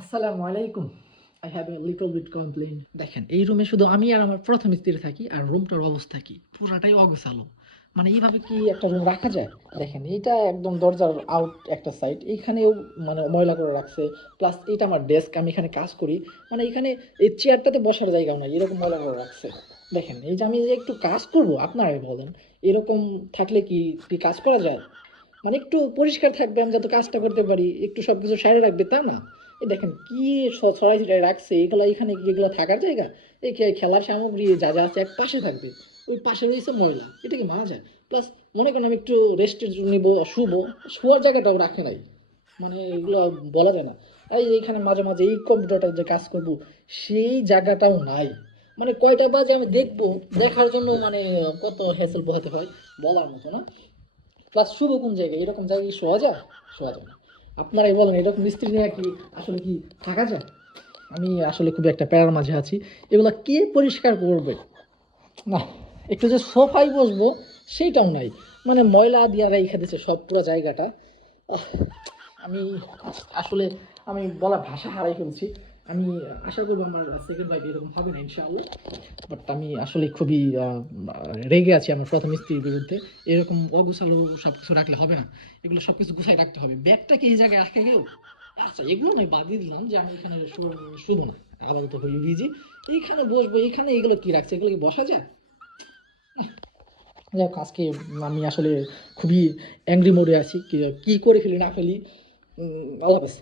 আসসালামু আলাইকুম। I have a little bit complaint. দেখেন এই রুমে শুধু আমি আর আমার প্রথম স্ত্রী থাকি আর রুমটার অবস্থা কি পুরাটাই অগোছালো। মানে এইভাবে কি একটা রুম রাখা যায়? দেখেন এইটা একদম দরজার আউট একটা সাইড, এইখানেও মানে ময়লা করে রাখছে। প্লাস এটা আমার ডেস্ক, আমি এখানে কাজ করি। মানে এখানে এই চেয়ারটাতে বসার জায়গাও নাই, এরকম ময়লা করে রাখছে। দেখেন এই যে আমি যে একটু কাজ করব, আপনারাই বলেন এরকম থাকলে কি কাজ করা যায়? মানে একটু পরিষ্কার থাকবে, আমি যাতে কাজটা করতে পারি, একটু সব কিছু সাইডে রাখবে, তা না। এই দেখেন কি ছড়াই ছিটাই রাখছে, এগুলো এখানে কি এগুলো থাকার জায়গা? এই খেলার সামগ্রী যা যা আছে এক পাশে থাকবে, ওই পাশে রয়েছে ময়লা, এটা কি মানা যায়? প্লাস মনে করেন আমি একটু রেস্টের জন্য নিবো, শুবো, শোয়ার জায়গাটাও রাখে নাই। মানে এগুলো বলা যায় না। এই যে এখানে মাঝে মাঝে এই কম্পিউটারটা যে কাজ করব, সেই জায়গাটাও নাই। মানে কয়টা বাজে আমি দেখবো, দেখার জন্য মানে কত হ্যাসেল পোহাতে হয়, বলার মতো না। প্লাস শুভ কোন জায়গায়, এরকম জায়গায় কি শোয়া যায়? শোয়া যায় না। আপনারাই বলেন এরকম মিস্ত্রি নিয়ে কি আসলে কি থাকা যায়? আমি আসলে খুবই একটা প্যারার মাঝে আছি। এগুলা কে পরিষ্কার করবে? না, একটু যে সোফায় বসবো সেইটাও নাই। মানে ময়লা দিয়া রেখে দিচ্ছে সব পুরো জায়গাটা। আহ, আমি আসলে আমি বলার ভাষা হারাই ফেলছি। আমি আশা করবো আমার সেকেন্ড ওয়াইফ এরকম হবে না ইনশাআল্লাহ। বাট আমি আসলে খুবই রেগে আছি আমার প্রথম স্ত্রীর বিরুদ্ধে। এরকম অগুছালো সব কিছু রাখলে হবে না, এগুলো সব কিছু গুছাই রাখতে হবে। ব্যাগটাকে এই জায়গায় রাখে গেও, আচ্ছা এগুলো আমি বাদ দিয়ে দিলাম যে আমি এখানে শুবো না, আপাতত হয়ে বিজি। এইখানে বসবো, এইখানে এগুলো কি রাখছে, এগুলো কি বসা যায়? যাই হোক, আজকে আমি আসলে খুবই অ্যাংরি মোডে আছি, কি কি করে ফেলি না ফেলি। আল্লাহ হাফেজ।